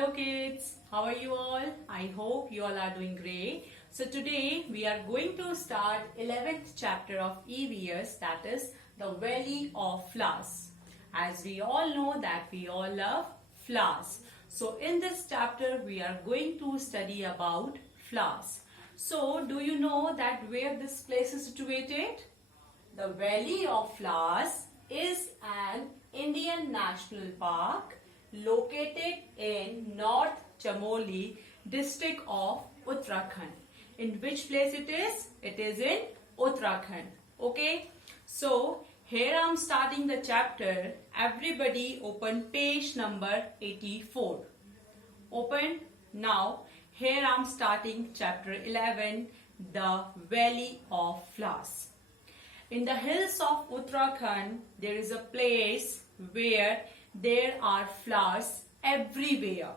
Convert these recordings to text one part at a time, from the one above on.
Hello kids, how are you all? I hope you all are doing great. So today we are going to start 11th chapter of EVS, that is the Valley of Flowers. As we all know that we all love flowers. So in this chapter we are going to study about flowers. So do you know that where this place is situated? The Valley of Flowers is an Indian national park located in North Chamoli district of Uttarakhand. In which place it is? It is in Uttarakhand. Okay. So here I am starting the chapter. Everybody open page number 84. Open now. Here I am starting chapter 11, the Valley of Flowers. In the hills of Uttarakhand, there is a place where there are flowers everywhere.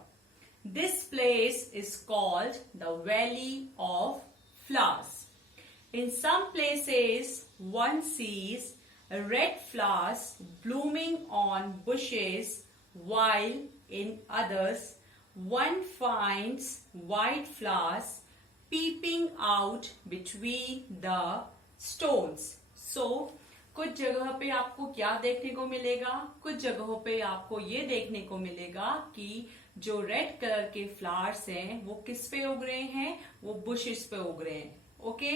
This place is called the Valley of Flowers. In some places, one sees red flowers blooming on bushes, while in others, one finds white flowers peeping out between the stones. So, कुछ जगह पे आपको क्या देखने को मिलेगा? कुछ जगहों पे आपको ये देखने को मिलेगा कि जो रेड कलर के फ्लावर्स हैं वो किस पे उग रहे हैं? वो बुशेस पे उग रहे हैं. ओके.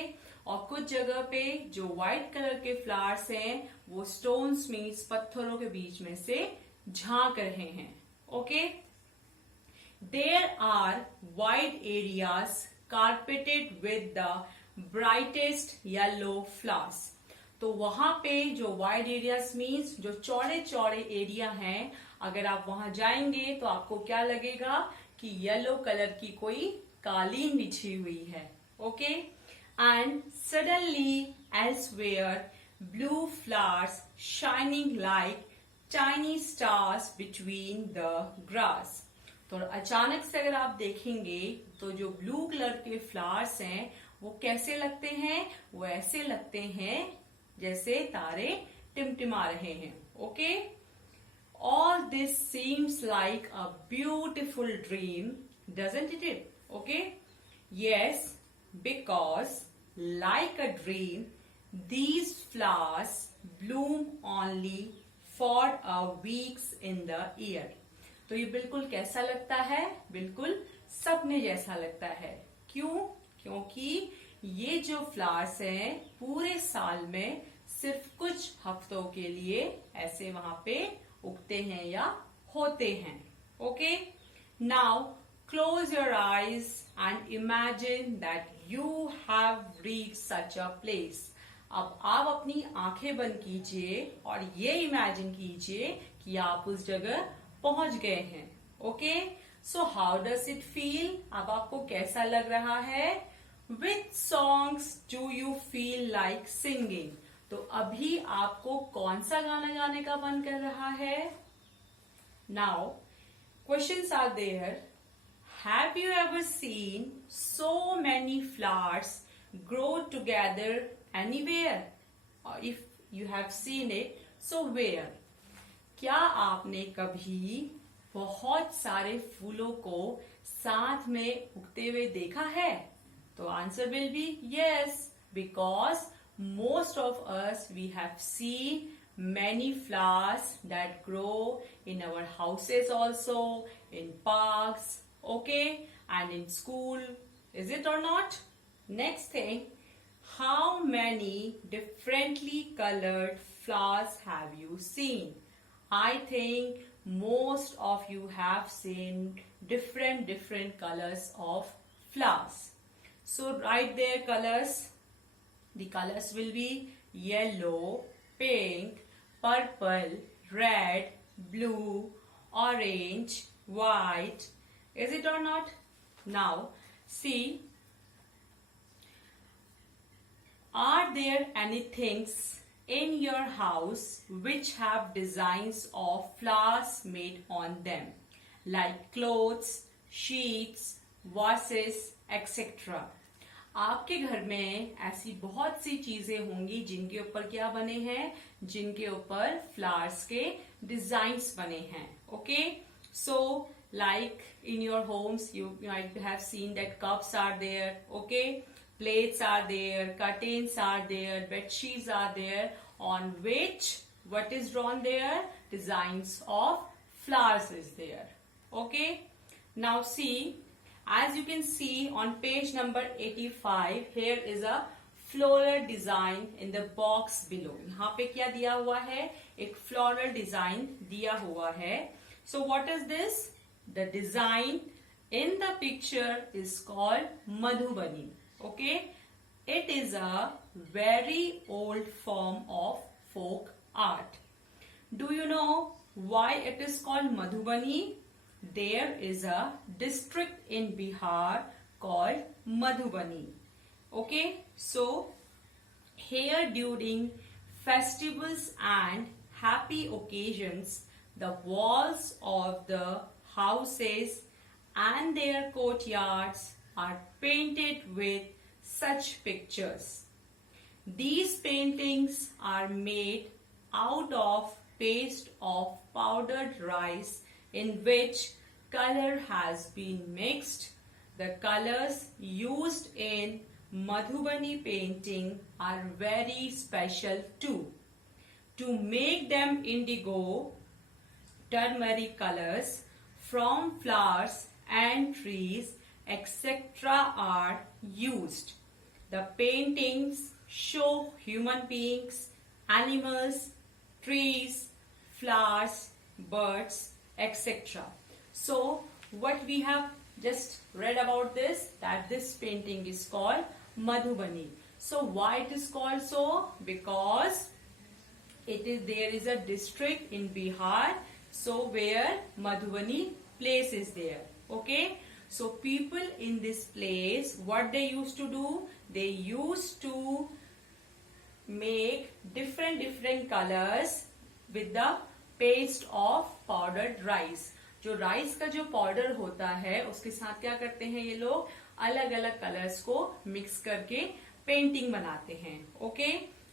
और कुछ जगह पे जो व्हाइट कलर के फ्लावर्स हैं वो स्टोन्स मीन्स पत्थरों के बीच में से झांक रहे हैं. Okay. There are wide areas carpeted with the brightest yellow flowers. तो वहां पे जो वाइड एरियाज मीन्स जो चौड़े चौड़े एरिया हैं, अगर आप वहां जाएंगे तो आपको क्या लगेगा कि येलो कलर की कोई कालीन बिछी हुई है. Okay. And suddenly elsewhere blue flowers shining like tiny stars between the grass. तो अचानक से अगर आप देखेंगे तो जो ब्लू कलर के फ्लावर्स हैं वो कैसे लगते हैं? वो ऐसे लगते हैं जैसे तारे टिमटिमा रहे हैं. Okay. All this seems like a beautiful dream, doesn't it? Okay. Yes, because like a dream these flowers bloom only for a weeks in the year. तो ये बिल्कुल कैसा लगता है? बिल्कुल सपने जैसा लगता है. क्यों? क्योंकि ये जो फ्लावर्स हैं पूरे साल में सिर्फ कुछ हफ्तों के लिए ऐसे वहां पे उगते हैं या होते हैं. Okay. Now close your eyes and imagine that you have reached such a place. अब आप अपनी आंखें बंद कीजिए और ये इमेजिन कीजिए कि आप उस जगह पहुंच गए हैं. Okay. So how does it feel? अब आपको कैसा लग रहा है? Which songs do you feel like singing? तो अभी आपको कौन सा गाना गाने का मन कर रहा है? Now, questions are there. Have you ever seen so many flowers grow together anywhere? Or if you have seen it, so where? क्या आपने कभी बहुत सारे फूलों को साथ में उगते हुए देखा है? तो answer will B yes, because most of us we have seen many flowers that grow in our houses also, in parks, okay, and in school. Is it or not? Next thing, how many differently colored flowers have you seen? I think most of you have seen different colors of flowers. So write their colors. The colors will be yellow, pink, purple, red, blue, orange, white. Is it or not? Now see, are there any things in your house which have designs of flowers made on them, like clothes, sheets, vases, etc. आपके घर में ऐसी बहुत सी चीजें होंगी जिनके ऊपर क्या बने हैं? जिनके ऊपर फ्लावर्स के डिजाइन्स बने हैं. Okay. So like in your homes, you might have seen that cups are there, okay? Plates are there, curtains are there, bed sheets are there, on which what is drawn there? Designs of flowers is there, okay? Now see, as you can see on page number 85, here is a floral design in the box below. यहाँ पे क्या दिया हुआ है? एक floral design दिया हुआ है. So what is this? The design in the picture is called Madhubani. Okay? It is a very old form of folk art. Do you know why it is called Madhubani? There is a district in Bihar called Madhubani. Okay, so here during festivals and happy occasions, the walls of the houses and their courtyards are painted with such pictures. These paintings are made out of paste of powdered rice in which color has been mixed. The colors used in Madhubani painting are very special too. To make them indigo, turmeric colors from flowers and trees, etc. are used. The paintings show human beings, animals, trees, flowers, birds, etc. So what we have just read about this, that this painting is called Madhubani. So why it is called so? Because there is a district in Bihar, so where Madhubani place is there. Okay, so people in this place, what they used to do, they used to make different colors with the paste of powdered rice. जो rice का जो powder होता है उसके साथ क्या करते हैं ये लोग, अलग अलग कलर्स को मिक्स करके पेंटिंग बनाते हैं. Okay,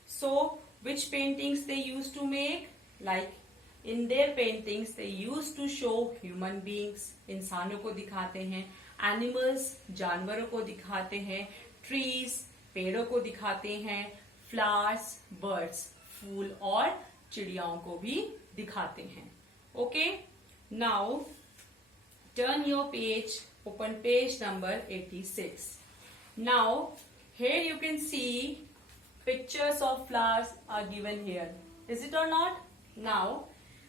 so which paintings they used to make? Like in their paintings they used to show human beings, इंसानों को दिखाते हैं, animals, जानवरों को दिखाते हैं, trees, पेड़ों को दिखाते हैं, flowers, birds, फूल और चिड़ियाओं को भी दिखाते हैं. Okay, now turn your page, open page number 86. Now here you can see pictures of flowers are given here. Is it or not? Now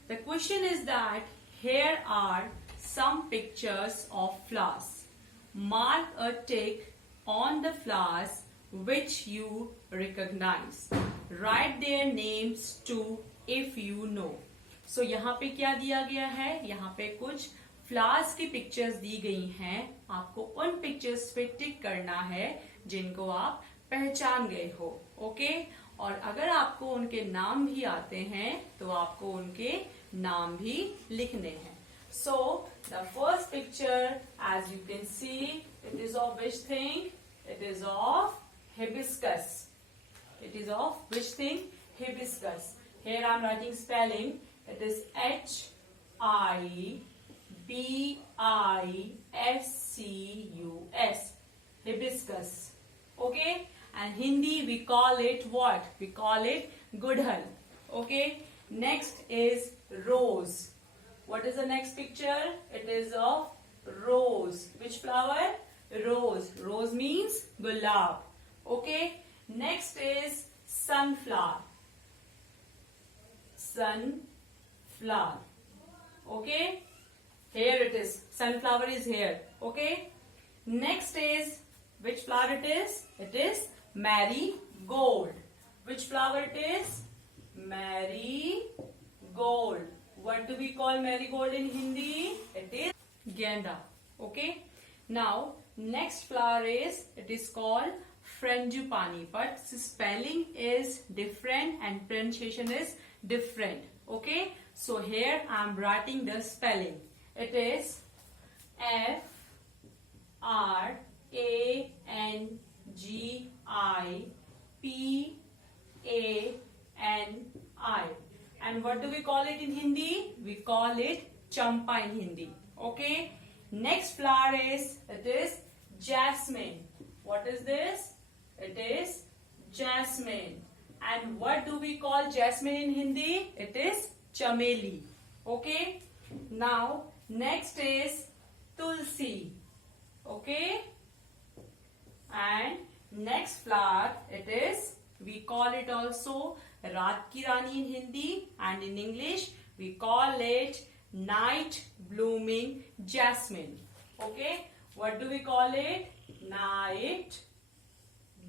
the question is that here are some pictures of flowers. Mark a tick on the flowers which you recognize. Write their names too if you know. So यहाँ पे क्या दिया गया है, यहाँ पे कुछ flowers की पिक्चर्स दी गई हैं. आपको उन पिक्चर्स पे टिक करना है जिनको आप पहचान गए हो. ओके, और अगर आपको उनके नाम भी आते हैं तो आपको उनके नाम भी लिखने हैं. So the first picture, as you can see, it is of which thing? It is of hibiscus. It is of which thing? Hibiscus. Here I am writing spelling. It is Hibiscus. Hibiscus. Okay? And Hindi we call it what? We call it gudhal. Okay? Next is rose. What is the next picture? It is of rose. Which flower? Rose. Rose means gulab. Okay? Next is sunflower. Sunflower. Okay? Here it is. Sunflower is here. Okay? Next is, which flower it is? It is marigold. Which flower it is? Marigold. What do we call marigold in Hindi? It is genda. Okay? Now, next flower is, it is called frangipani, but spelling is different and pronunciation is different. Okay? So here I am writing the spelling. It is Frangipani. And what do we call it in Hindi? We call it champa in Hindi. Okay. Next flower is jasmine. What is this? It is jasmine. And what do we call jasmine in Hindi? It is chameli. Okay. Now next is tulsi. Okay. And next flower, it is, we call it also Raat ki Rani in Hindi, and in English we call it night blooming jasmine. Okay. What do we call it? Night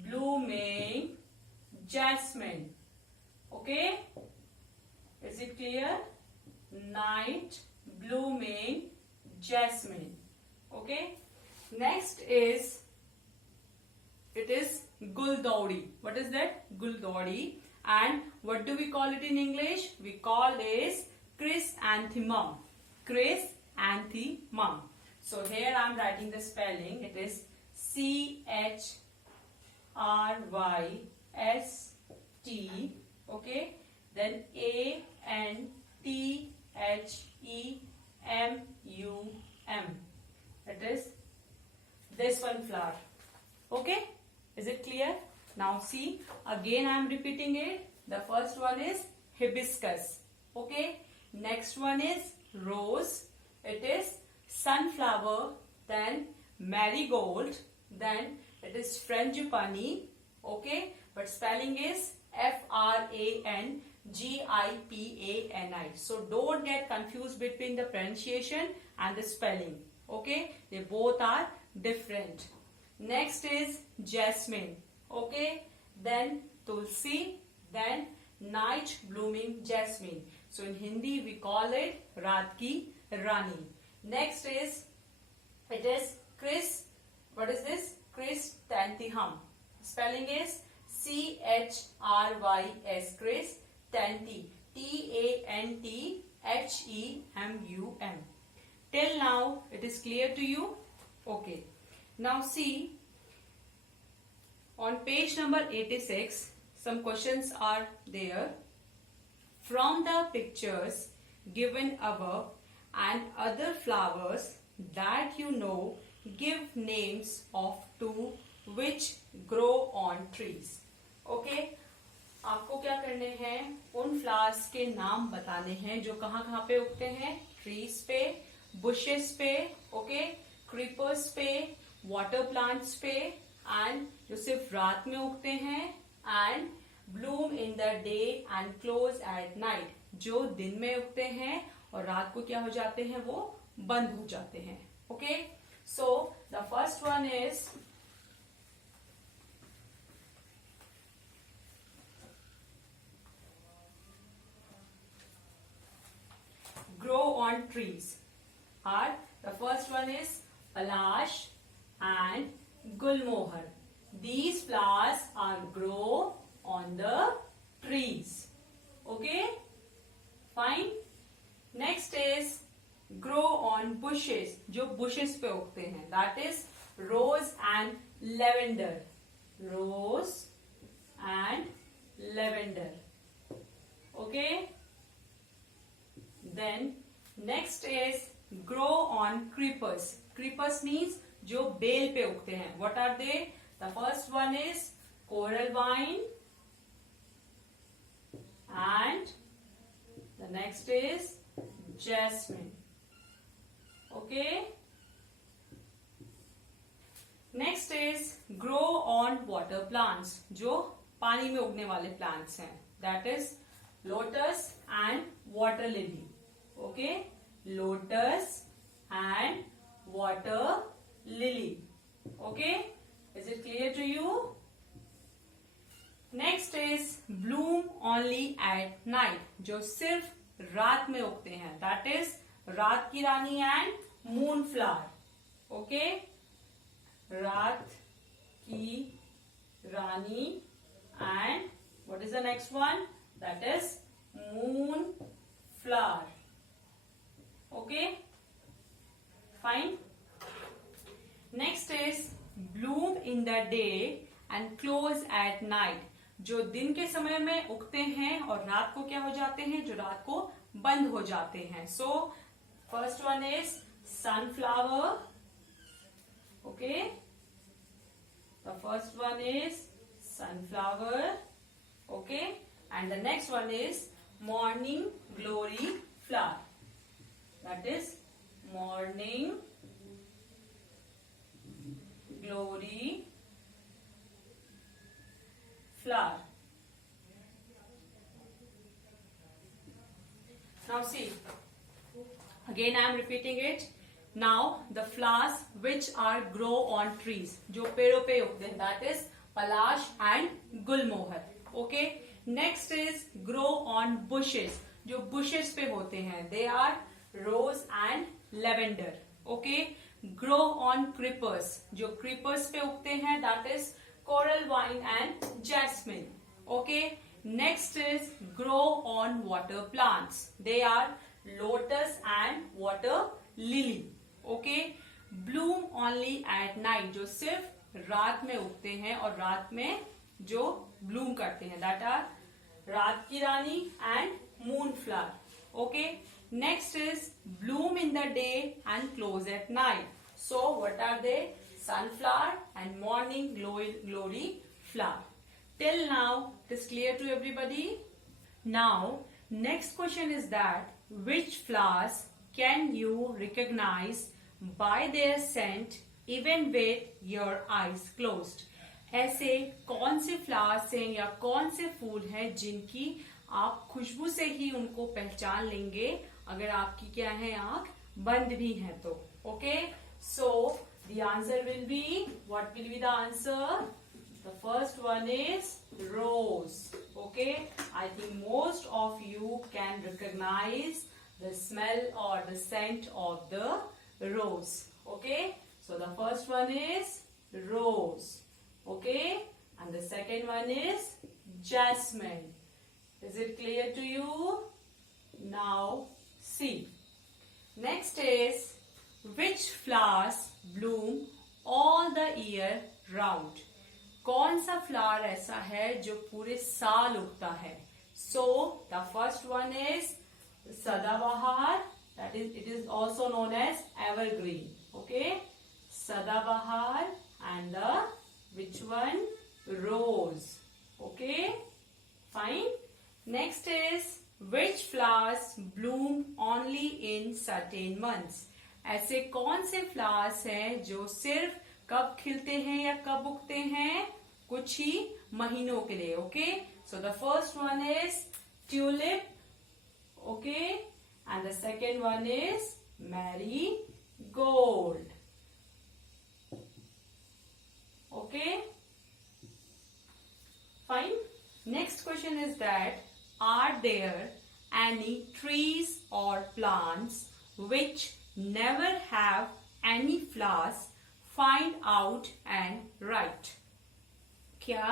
blooming jasmine. Okay. Is it clear? Night blooming jasmine. Okay. Next is, it is guldodi. What is that? Guldodi. And what do we call it in English? We call it chrysanthemum. Chrysanthemum. So here I am writing the spelling. It is CHRYST. Okay. Then ANTHEMUM. It is this one flower. Okay. Is it clear? Now see, again I am repeating it. The first one is hibiscus. Okay. Next one is rose. It is sunflower. Then marigold. Then it is frangipani. Okay. But spelling is FRANGIPANI. So don't get confused between the pronunciation and the spelling. Okay. They both are different. Next is jasmine. Okay. Then tulsi. Then night blooming jasmine. So in Hindi we call it Raat ki Rani. Next is, it is what is this? Chrysanthemum. Spelling is CHRYS. Chrysanthemum. TANTHEMUM. Till now it is clear to you? Okay. Now see, on page number 86, some questions are there. From the pictures given above and other flowers that you know, give names of two which grow on trees. Okay? आपको क्या करने हैं? उन flowers के नाम बताने हैं जो कहाँ पे उगते हैं? ट्रीज पे, बुशेस पे, ओके, क्रीपर्स पे, वाटर प्लांट्स पे, एंड जो सिर्फ रात में उगते हैं, and Bloom in the day and close at night, जो दिन में उगते हैं और रात को क्या हो जाते हैं? वो बंद हो जाते हैं. Okay, so the first one is grow on trees. The first one is Palash and Gulmohar. These flowers are grow on the trees. Okay, fine. Next is grow on bushes, जो bushes पे उगते हैं. That is rose and lavender. Rose and lavender. Okay. Then next is grow on creepers. Creepers means जो bell पे उगते हैं. What are they? The first one is coral vine, and the next is jasmine. Okay. Next is grow on water plants, जो पानी में उगने वाले plants हैं. That is lotus and water lily. Okay, lotus and water lily. Okay, is it clear to you? Next is bloom only at night, जो सिर्फ रात में उगते हैं. That is रात की रानी and moonflower. Okay, रात की रानी and what is the next one? That is moonflower. Okay, fine. Next is bloom in the day and close at night, जो दिन के समय में उगते हैं और रात को क्या हो जाते हैं? जो रात को बंद हो जाते हैं. So first one is sunflower. Okay, the first one is sunflower. Okay, and the next one is morning glory flower. That is morning glory flower. Now see, again I am repeating it. Now the flowers which are grow on trees, जो पेड़ों पे उगते हैं, that is Palash and Gulmohar. Okay, next is grow on bushes, जो bushes पे होते हैं, they are rose and lavender. Okay, grow on creepers, जो creepers पे उगते हैं, that is coral vine and jasmine. Okay, next is grow on water plants, they are lotus and water lily. Okay, bloom only at night, जो सिर्फ रात में उगते हैं और रात में जो ब्लूम करते हैं, that are रात की रानी and moon flower. Okay, next is bloom in the day and close at night. So what are they? Sunflower and morning glory flower. Till now it is clear to everybody. Now next question is that which flowers can you recognize by their scent even with your eyes closed? ऐसे कौन से flowers हैं या कौन से फूल हैं जिनकी आप खुशबू से ही उनको पहचान लेंगे अगर आपकी क्या है आंख बंद भी है तो. Okay, so the answer will B, what will be the answer? The first one is rose. Okay, I think most of you can recognize the smell or the scent of the rose. Okay, so the first one is rose. Okay, and the second one is jasmine. Is it clear to you? Now see. Next is which flowers bloom all the year round? कौन सा flower ऐसा है जो पूरे साल उगता है? So the first one is सदाबहार, that is it is also known as evergreen. Okay, सदाबहार and the which one? Rose. Okay, fine. Next is which flowers bloom only in certain months? ऐसे कौन से फ्लावर्स हैं जो सिर्फ कब खिलते हैं या कब उगते हैं? कुछ ही महीनों के लिए. Okay, so the first one is tulip. Okay, and the second one is marigold. Okay, fine. Next question is that are there any trees or plants which never have any flowers? Find out and write. क्या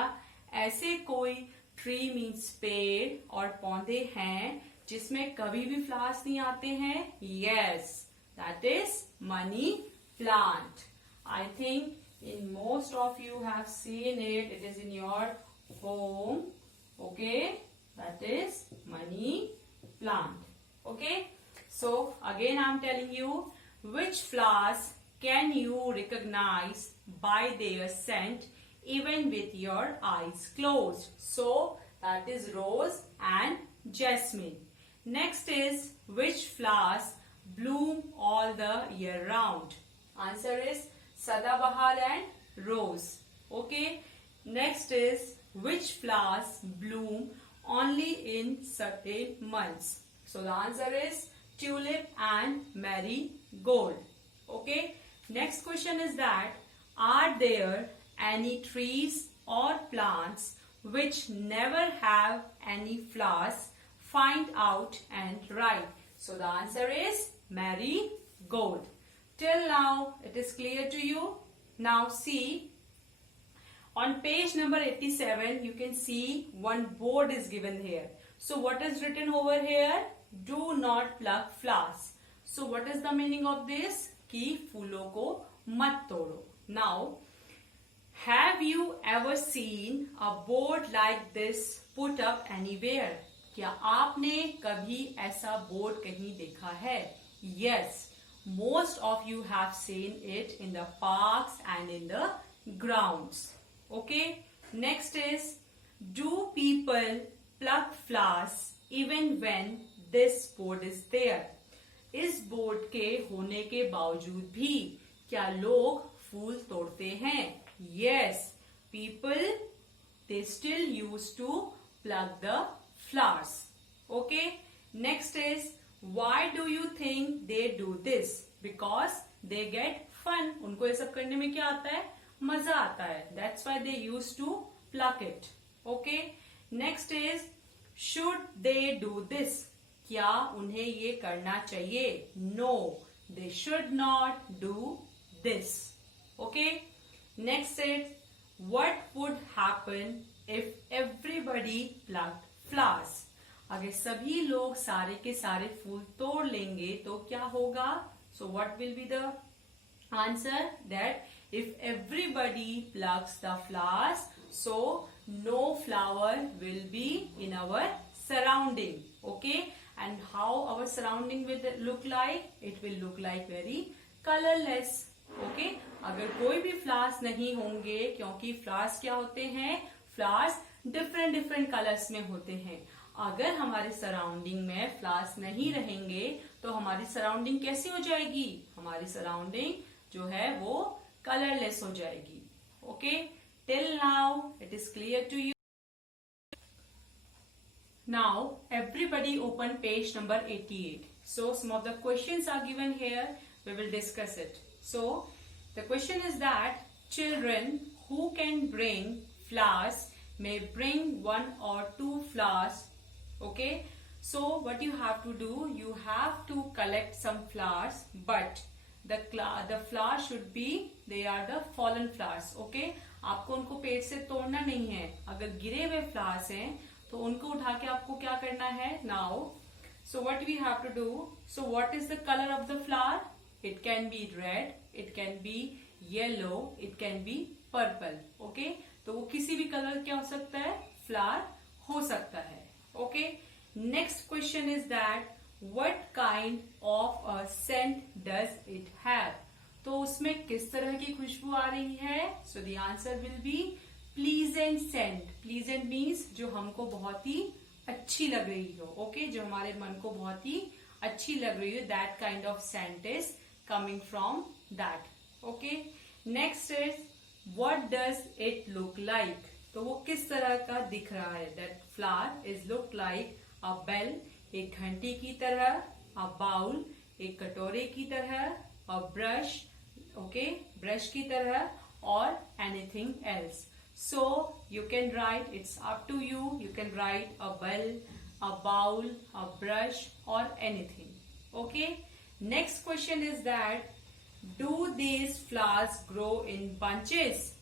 ऐसे कोई tree means पेड़ और पौधे हैं जिसमें कभी भी फ्लावर्स नहीं आते हैं? Yes, that is money plant. I think in most of you have seen it. It is in your home. Okay, that is money plant. Okay, so again I am telling you which flowers can you recognize by their scent even with your eyes closed? So that is rose and jasmine. Next is which flowers bloom all the year round? Answer is sadabahar and rose. Okay, next is which flowers bloom only in certain months? So the answer is tulip and marigold. Okay, next question is that are there any trees or plants which never have any flowers? Find out and write. So the answer is marigold. Till now it is clear to you. Now see, on page number 87 you can see one board is given here. So what is written over here? Do not pluck flowers. So what is the meaning of this? कि फूलों को मत तोड़ो. Now, have you ever seen a board like this put up anywhere? क्या आपने कभी ऐसा board कहीं देखा है? Yes, Most of you have seen it in the parks and in the grounds. Okay. Next is, do people pluck flowers even when this board is there? इस board के होने के बावजूद भी क्या लोग फूल तोड़ते हैं? Yes, people, they still used to pluck the flowers. Okay. Next is, why do you think they do this? Because they get fun. उनको ये सब करने में क्या आता है? मजा आता है. That's why they used to pluck it. Okay. Next is, should they do this? क्या उन्हें ये करना चाहिए? No, they should not do this. Okay. Next is, what would happen if everybody plucked flowers? अगर सभी लोग सारे के सारे फूल तोड़ लेंगे तो क्या होगा? So what will be the answer? That if everybody plucks the flowers, so no flower will be in our surrounding. Okay. And how our surrounding will look like? It will look like very colorless. Okay. अगर कोई भी flowers नहीं होंगे, क्योंकि flowers क्या होते हैं? Flowers different different colours में होते हैं. अगर हमारे सराउंडिंग में फ्लावर्स नहीं रहेंगे तो हमारी सराउंडिंग कैसी हो जाएगी? हमारी सराउंडिंग जो है वो कलरलेस हो जाएगी. Okay. Till now it is clear to you. Now, everybody open page number 88. So, some of the questions are given here. We will discuss it. So, the question is that children who can bring flowers may bring 1 or 2 flowers. Okay. So, what you have to do, you have to collect some flowers, but the flower should be, they are the fallen flowers. Okay. आपको उनको पेड़ से तोड़ना नहीं है. अगर गिरे हुए फ्लावर्स हैं तो उनको उठा के आपको क्या करना है? Now, so what we have to do? So what is the colour of the flower? It can be red, it can be yellow, it can be purple. Okay. तो वो किसी भी कलर क्या हो सकता है? फ्लावर हो सकता है. Okay. Next question is that what kind of a scent does it have? तो उसमें किस तरह की खुशबू आ रही है? So the answer will be pleasant scent. Pleasant means जो हमको बहुत ही अच्छी लग रही हो. ओके. जो हमारे मन को बहुत ही अच्छी लग रही हो, that kind of scent is coming from that. Okay. Next is what does it look like? तो वो किस तरह का दिख रहा है? That flower is look like a bell, एक घंटी की तरह, अ बाउल, एक कटोरे की तरह, अ ब्रश, ओके, ब्रश की तरह, और anything else. So you can write, it's up to you, you can write a bell, a bowl, a brush, or anything. Okay. Next question is that do these flowers grow in bunches?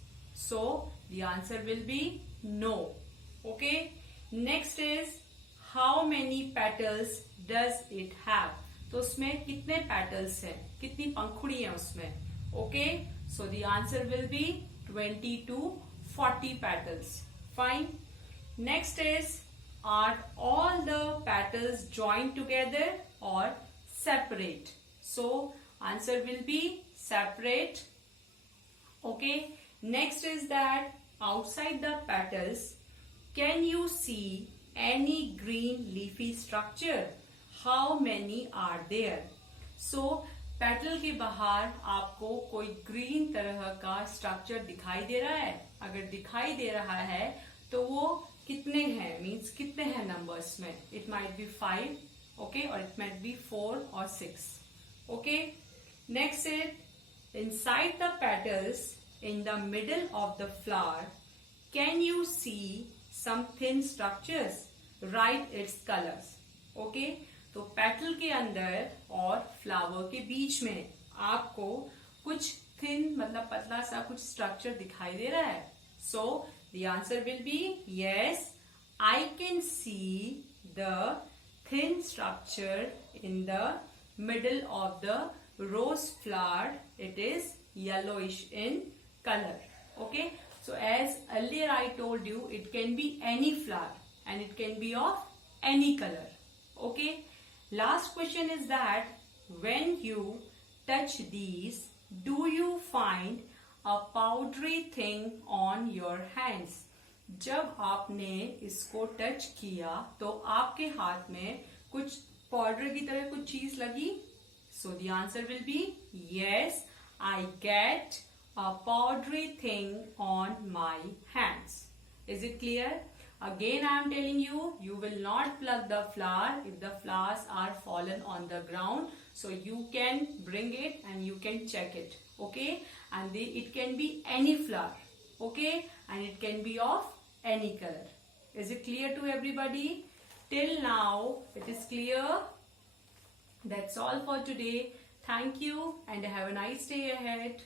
So the answer will be no. Okay. Next is how many petals does it have? तो उसमें कितने petals हैं? कितनी पंखुड़ी हैं उसमें? Okay. So the answer will be 20 to 40 petals. Fine. Next is, are all the petals joined together or separate? So answer will be separate. Okay. Next is that outside the petals, can you see any green leafy structure? How many are there? So petal के बाहर आपको कोई green तरह का structure दिखाई दे रहा है? अगर दिखाई दे रहा है तो वो कितने हैं? मीन्स कितने हैं नंबर्स में? इट माइट बी 5, ओके, और इट माइट बी 4 और 6. Okay. Next is inside the petals in the middle of the flower can you see some thin structures? Right it's colours. Okay. तो petal के अंदर और flower के बीच में आपको कुछ थिन, मतलब पतला सा कुछ स्ट्रक्चर दिखाई दे रहा है. So the answer will be yes, I can see the thin structure in the middle of the rose flower. It is yellowish in color. Okay. So as earlier I told you, it can be any flower and it can be of any color. Okay. Last question is that when you touch these, do you find a powdery thing on your hands? जब आपने इसको touch किया तो आपके हाथ में कुछ powder की तरह कुछ चीज लगी? So the answer will be yes, I get a powdery thing on my hands. Is it clear? Again I am telling you, you will not pluck the flower if the flowers are fallen on the ground. So you can bring it and you can check it. Okay? And it can be any flower. Okay? And it can be of any color. Is it clear to everybody? Till now it is clear. That's all for today. Thank you and have a nice day ahead.